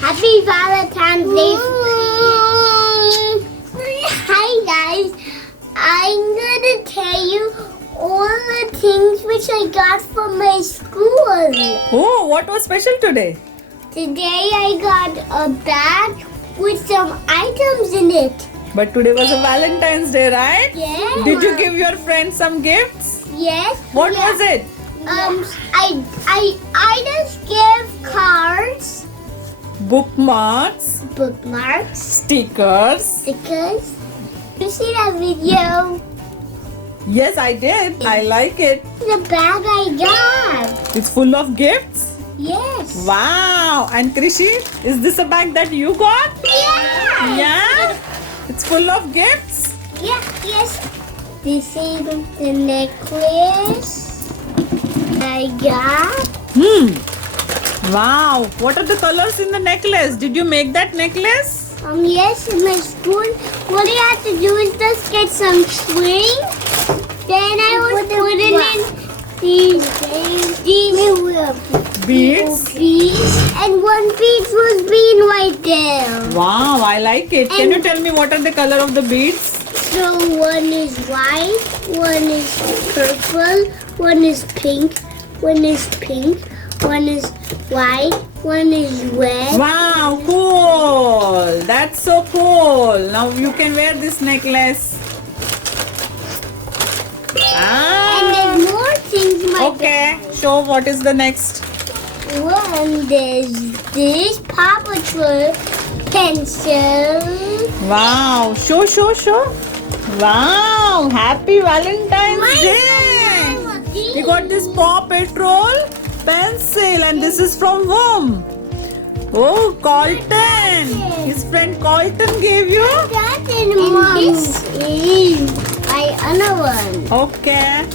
Happy Valentine's Day. Hi guys, I'm gonna tell you all the things which I got from my school. Oh, what was special today? Today I got a bag with some items in it. But today was a Valentine's Day, right? Yes. Did you give your friends some gifts? Yes. What Yeah. was it? I just gave cards, Bookmarks, bookmarks, stickers. stickers. You see that video? Yes, I did. I like it. The bag I got. It's full of gifts. Yes. Wow. And Krishi, is this a bag that you got? Yeah. Yeah. It's full of gifts. Yeah. Yes. This is the necklace I got. Wow. What are the colors in the necklace? Did you make that necklace? Yes, in my school, what you have to do is just get some string. Then I was putting in these Beads. beads, and one bead was being right there. Wow, I like it. Can you tell me what are the color of the beads? So one is white, one is purple, one is pink, one is pink, one is white, one is red. Wow, cool. That's so cool. Now you can wear this necklace. And there's more things in my Okay, show what is the next. one. There's this Paw Patrol pencil. Wow, show. Wow, happy Valentine's Day. We got this Paw Patrol pencil and this is from whom? Oh, Colton. His friend Colton gave you? That and this is my other one. Okay.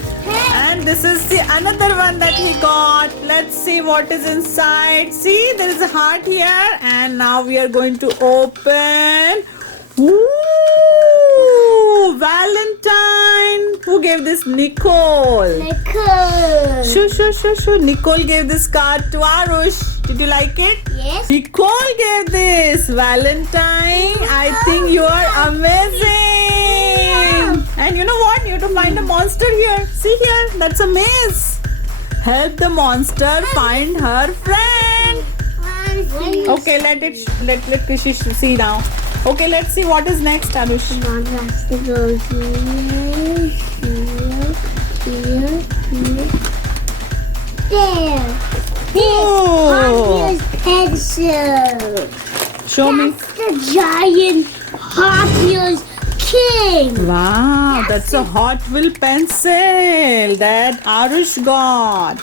And this is the another one that he got. Let's see what is inside. See, there is a heart here. And now we are going to open. Ooh, Valentine. Who gave this? Nicole. Shoo. Nicole gave this card to Arush. Did you like it? Yes. Nicole gave this. Valentine, I think you are amazing. And you know what? You have to find a monster here. See here, that's a maze. Help the monster find her friend. Okay, let Krishi see now. Okay, let's see what is next, Arush. Mom has to go here. There. Oh. This Hot Wheels pencil. Show me. That's the giant Hot Wheels king. Wow, that's a Hot Wheel pencil that Arush got.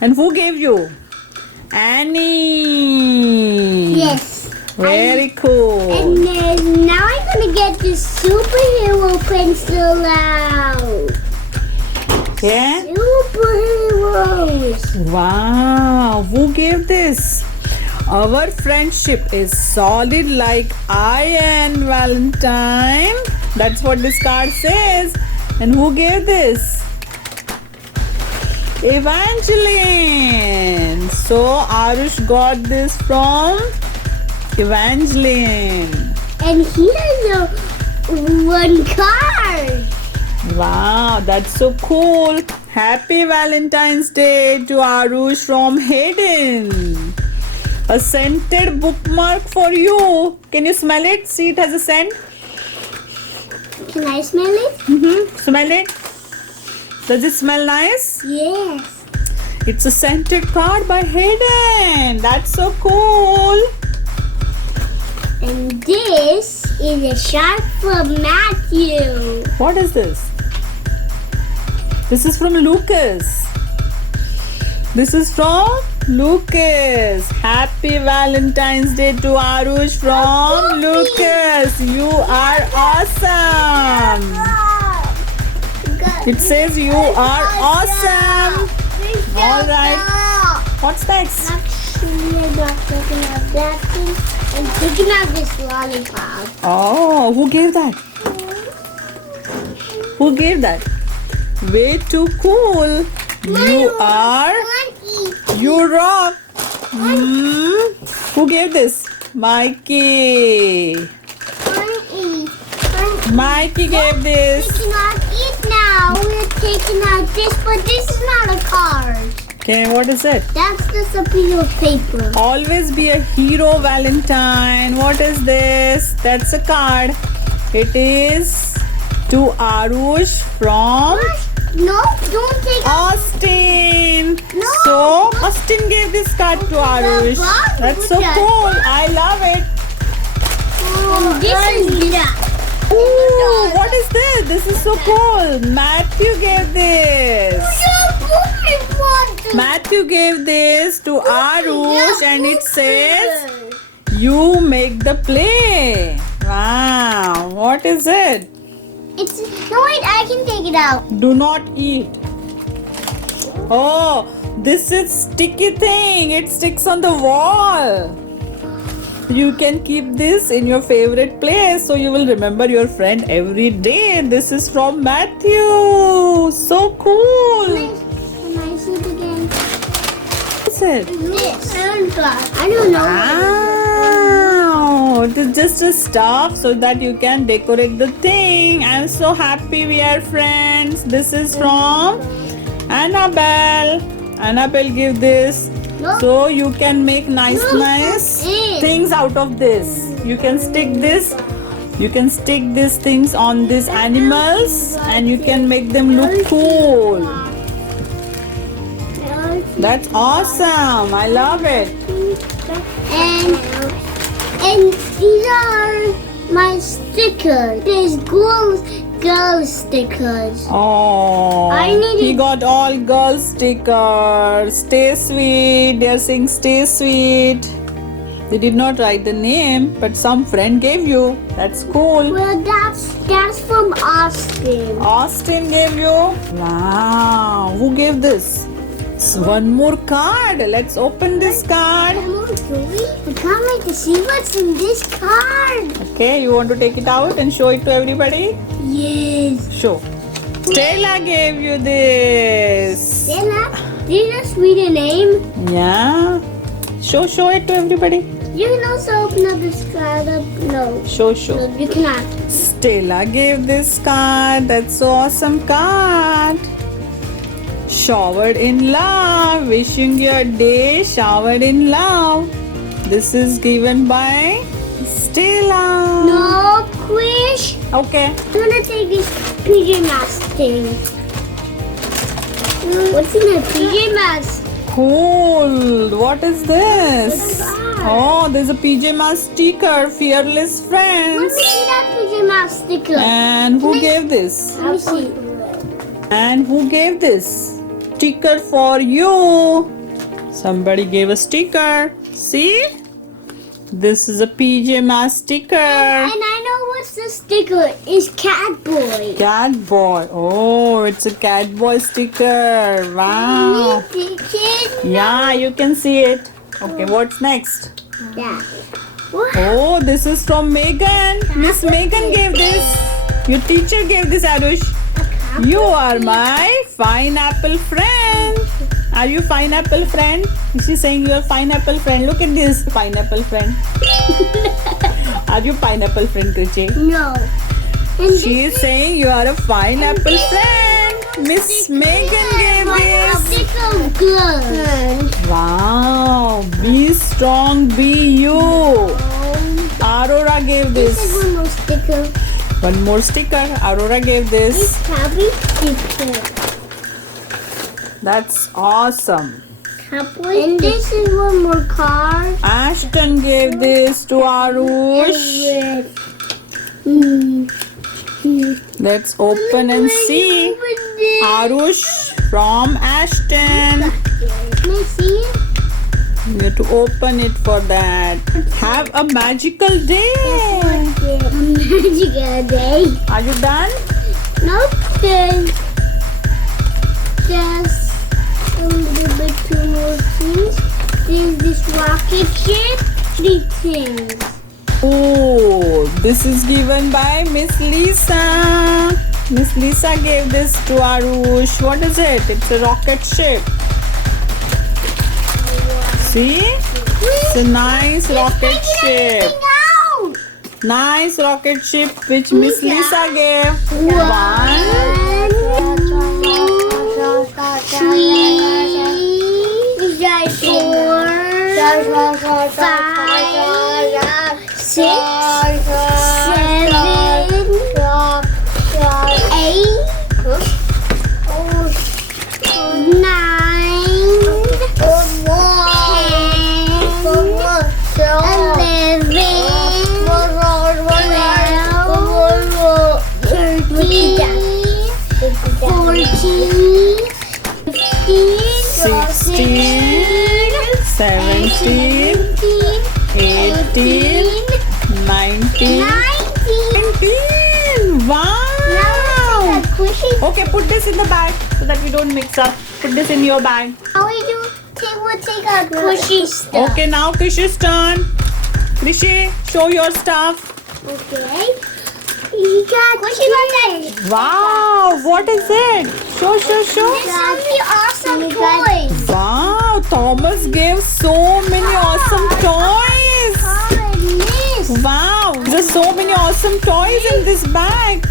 And who gave you? Annie. Yes. Very cool. And then now I'm gonna get this superhero pencil out. Yeah. Superheroes. Wow, who gave this? Our friendship is solid like iron, Valentine. That's what this card says. And who gave this? Evangeline. So Arush got this from Evangeline. And here's a one card. Wow, that's so cool. Happy Valentine's Day to Arush from Hayden. A scented bookmark for you. Can you smell it? See, it has a scent. Can I smell it? Smell it. Does it smell nice? Yes. It's a scented card by Hayden. That's so cool. And this is a shark from Matthew. What is this? This is from Lucas. This is from Lucas. Happy Valentine's Day to Arush from Lucas. You are awesome. It says you are awesome. All right. What's next? Actually, I'm not picking up that thing. I'm picking up this lollipop. Oh, who gave that? Who gave that? Way too cool. You are. You rock. Who gave this? Mikey. Mikey gave We this. cannot eat now. We're taking out this, but this is not a card. Okay, what is it? That's just a piece of paper. Always be a hero, Valentine. What is this? That's a card. It is to Arush from No, don't take out. Austin. No. So Austin gave this card to Arush. box That's so with that cool. box. I love it. And this is this. Ooh, what is this? This is so cool. Matthew gave this. Matthew gave this to Arush and it says, "You make the play." Wow, what is it? It's no wait, I can take it out. Do not eat. Oh, this is sticky thing. It sticks on the wall. You can keep this in your favorite place so you will remember your friend every day. This is from Matthew. So cool. Can I see it again? What is it? This. I don't know. Wow. It is just a stuff so that you can decorate the thing. I'm so happy we are friends. This is from Annabelle. Annabelle give this. Look. So you can make nice Look, it. things out of this. You can stick this. You can stick these things on these animals and you can make them look cool. That's awesome. I love it. And these are my stickers. There's girl stickers. Oh, I need he it. got all girl stickers. Stay sweet. They are saying stay sweet. They did not write the name, but some friend gave you. That's cool. Well, that's from Austin. Austin gave you. Wow. Who gave this? It's one more card. Let's open this card. I can't wait to see what's in this card. Okay, you want to take it out and show it to everybody? Yes. Show. Stella gave you this. Stella, did you just read a name? Yeah. Show it to everybody. You can also open up this card. No. Show. No, you cannot. Stella gave this card. That's so awesome card. Showered in love. Wishing your day showered in love. This is given by Stella. No, Krish. Okay. I'm gonna take this PJ Masks thing. What's in the PJ Masks? Cool. What is this? What's that? Oh, there's a PJ Masks sticker. Fearless Let friends. me see that PJ Masks sticker. And who gave this? Let me see. And who gave this? Sticker for you. Somebody gave a sticker. See? This is a PJ Masks sticker. And I know what's the sticker. It's Catboy. Cat boy. Oh, it's a cat boy sticker. Wow. Yeah, you can see it. Okay, what's next? Yeah. What? Oh, this is from Megan. Miss Megan gave this. Your teacher gave this, Arush. You are my pineapple friend. Are you pineapple friend? She's saying you're pineapple friend. Look at this pineapple friend. Are you pineapple friend, Kriche? No. And She is saying you are a pineapple friend. Miss Megan gave this. sticker good. Wow. Be strong, be you. Aurora gave This this. is one more sticker. One more sticker. Aurora gave this. This Cabby sticker. That's awesome. And this is one more card. Ashton gave this to Arush. Let's open and see. Arush from Ashton. Can I see it? You have to open it for that. Have a magical day. Magical day. Are you done? Nope. There's just a little bit two more things. There's this rocket ship. 3 things. Oh, this is given by Miss Lisa. Miss Lisa gave this to Arush. What is it? It's a rocket ship. See? It's a nice rocket ship. Out. Nice rocket ship which Miss Lisa gave. Okay, put this in the bag so that we don't mix up. Put this in your bag. How we do? We'll take our Krishy stuff. Okay, now Krishy's turn. Krishy, show your stuff. Okay. You got Krishy got that. Wow, what is it? Show. There's so many awesome toys. Wow, Thomas gave so many awesome toys. Wow, there's so many awesome toys in this bag.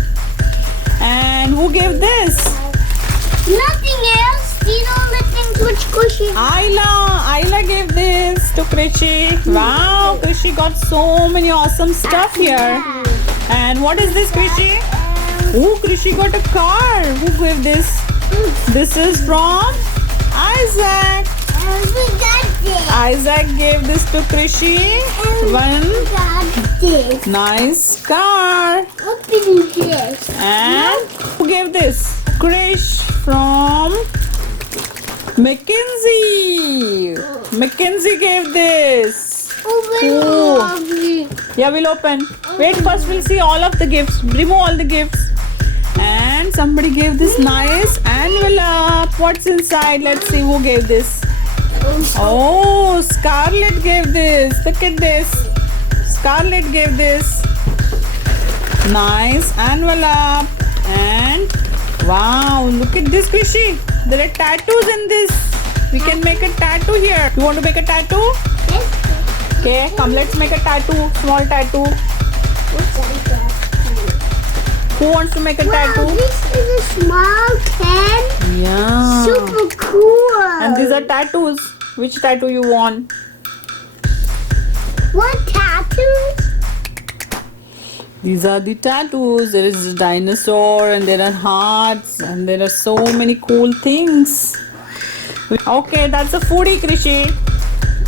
And who gave this? Nothing else. These are the things which Krishy. Ayla gave this to Krishy. Wow, Krishy got so many awesome stuff here. And what is this, Krishy? Oh, Krishy got a car. Who gave this? This is from Isaac. We got this. Isaac gave this to Krishy. One We got this. nice car. Open this. And who gave this? Krish from Mackenzie. Mackenzie gave this. Oh. Lovely. Yeah, we'll open. Wait, first we'll see all of the gifts. Remove all the gifts. And somebody gave this nice envelope. What's inside? Let's see who gave this. Oh, Scarlett gave this. Look at this. Scarlett gave this. Nice envelope. And wow, look at this, Krishy. There are tattoos in this. We can make a tattoo here. You want to make a tattoo? Yes. Okay, come let's make a tattoo. Small tattoo. Who wants to make a Wow, tattoo? this is a small can. Yeah. Super cool. And these are tattoos. Which tattoo you want? What tattoos? These are the tattoos. There is a dinosaur and there are hearts and there are so many cool things. Okay, that's a foodie, Krishy.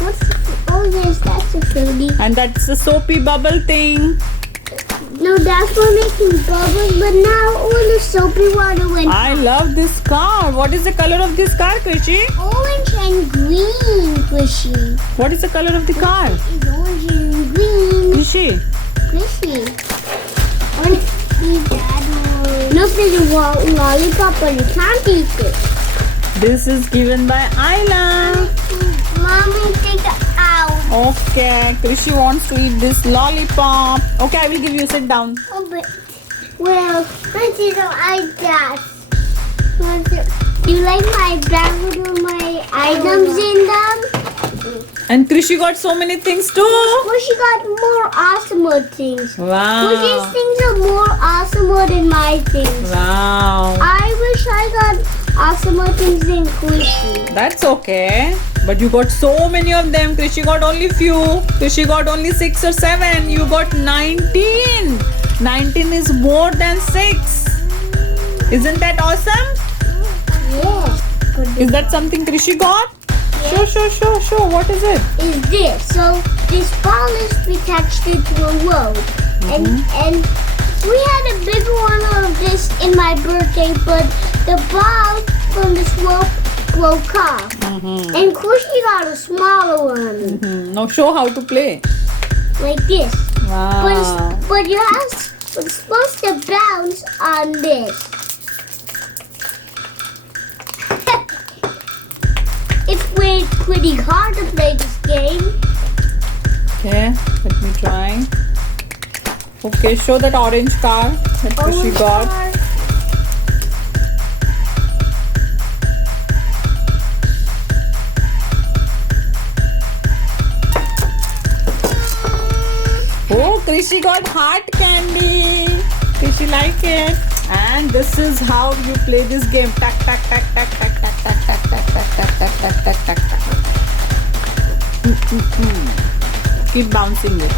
What's yes, that's a foodie. And that's the soapy bubble thing. No, that's for making bubbles, but now all the soapy water went I love this car. What is the color of this car, Krishy? orange and green, Krishy. What is the color of the car? It's orange and green. Krishy. Krishy. Look, there's a lollipop, but you can't eat it. This is given by Ayla. Mommy, take it out. Okay, Krishy wants to eat this lollipop. Okay, I will give you. Sit down. Oh, but, well, let's see some iPads. Do you like my bag with all my items in them? And Krishy got so many things too. Well, she got more awesomer things. Wow. Krishy's things are more awesomer than my things. Wow. I wish I got awesomer things than Krishy. That's okay. But you got so many of them. Krishy got only few. Krishy got only 6 or 7. You got 19. 19 is more than 6. Isn't that awesome? Yes. Is that something Krishy got? Yes. Sure. What is it? Is this. So this ball is attached to a road. And we had a big one of this in my birthday, but the ball from this rope broke off. And Krishy got a smaller one. Now show how to play. Like this. Wow. But it's supposed to bounce on this. It's pretty hard to play this game. Okay, let me try. Okay, show that orange car that Krishy got. Krishi got heart candy. Krishi like it. And this is how you play this game. Tack, tack, tack, tack, tack, tack, tack, tack, tack, tack, tack, tack, tack, tack, tack. Keep bouncing it.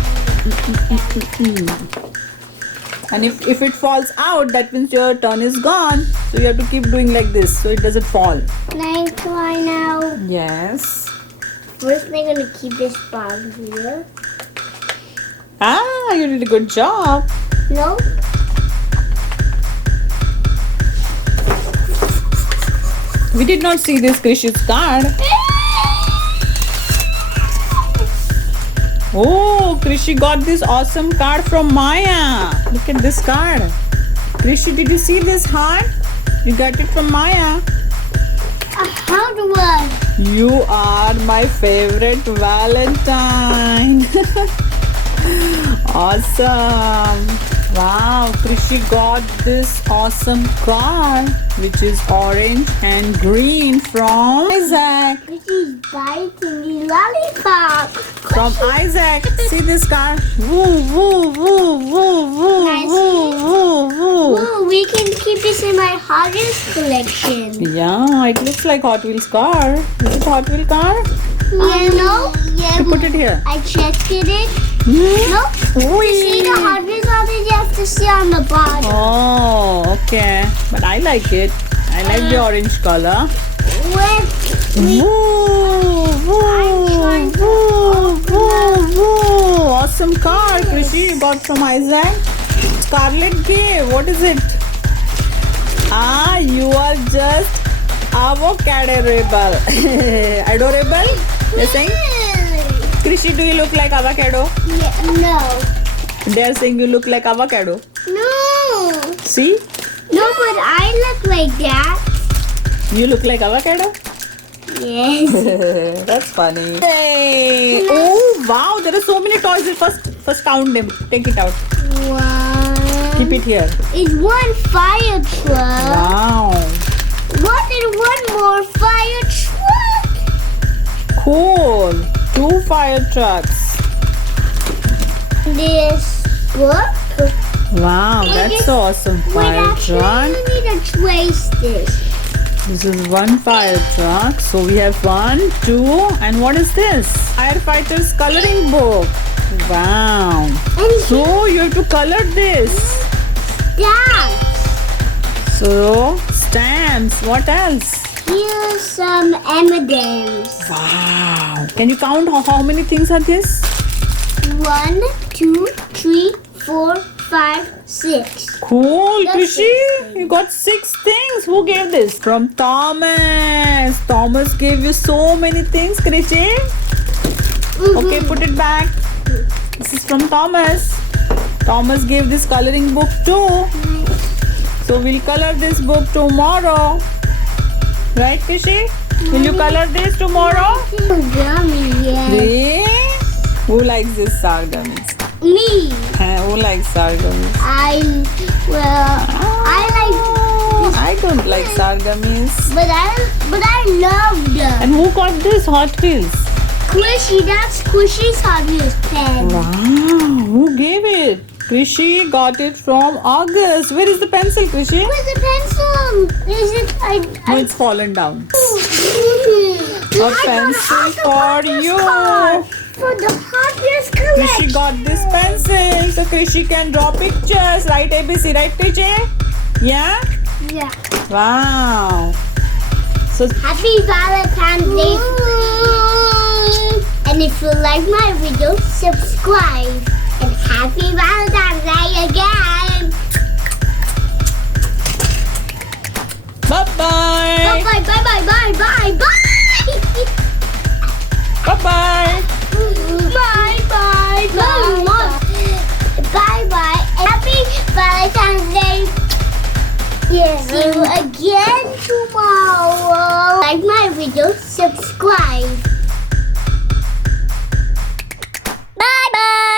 And if it falls out, that means your turn is gone. So you have to keep doing like this so it doesn't fall. Can I try now? Yes. First, I'm gonna keep this ball here. Ah, you did a good job. No? We did not see this Krishi's card. Oh, Krishi got this awesome card from Maya. Look at this card. Krishi, did you see this heart? You got it from Maya. How do I? You are my favorite Valentine. Awesome. Wow, Krishi got this awesome card, which is orange and green from Isaac. She's biting the lollipop. From Isaac. See this card? Woo, woo, woo, woo, woo, Can I see woo, it? woo, woo. Oh, we can keep this in my Hot Wheels collection. Yeah, it looks like Hot Wheels car. Is it Hot Wheel car? Yeah, no? Yeah, You put it here. I checked it. Hmm? No? To see the Hot Wheels on it, you have to see on the bottom. Oh, okay. But I like it. I like the orange color. When Woo, woo, trying to woo, woo, woo. Awesome car, Krishi, you got from Isaac. Scarlet gave. What is it? Ah, you are just avocado-able. Adorable? You're saying? Krishi, do you look like avocado? Yeah, no. They're saying you look like avocado. No. See? No, but I look like that. You look like avocado? Yes. That's funny. Hey! Oh wow! There are so many toys. First count them. Take it out. Keep it here. It's one fire truck. Wow! One more fire truck. Cool. 2 fire trucks. This book. Wow, that's so awesome. Wait, Fire actually, truck. you need to trace this. This is 1 fire truck. So we have 1, 2, and what is this? Firefighter's coloring book. Wow. And So you have to color this. that. So stamps. What else? Here's some M&Ms. Wow. Can you count how many things are this? 1, 2, 3, 4, 5, 6. Cool, That's Krishi. 6 You got 6 things. Who gave this? From Thomas. Thomas gave you so many things, Krishi. Okay, put it back. This is from Thomas. Thomas gave this coloring book too. So we'll color this book tomorrow. Right, Krishi? Will you color this tomorrow? Gummy, yes. Really? Who likes this sargamis? Me. Who likes sargamis? I I don't like sargamis. but I love them. And who got this Hot Wheels? Squishy, that's Squishy's Hot Wheels pen. Wow, who gave it? Krishi got it from August. Where is the pencil, Krishi? Where's the pencil? Is it? No, it's fallen down. A I pencil for you. For the Hot Wheels collection. Krishi got this pencil, so Krishi can draw pictures. Right, ABC, right, Krishi? Yeah? Yeah. Wow. So Happy Valentine's Day. And if you like my video, subscribe. And happy Valentine's Day again. bye-bye. Bye bye bye bye bye bye bye. Bye-bye. Bye bye bye. Bye bye. Happy Valentine's Day. Yeah. See you again tomorrow. Like my video, subscribe. Bye bye.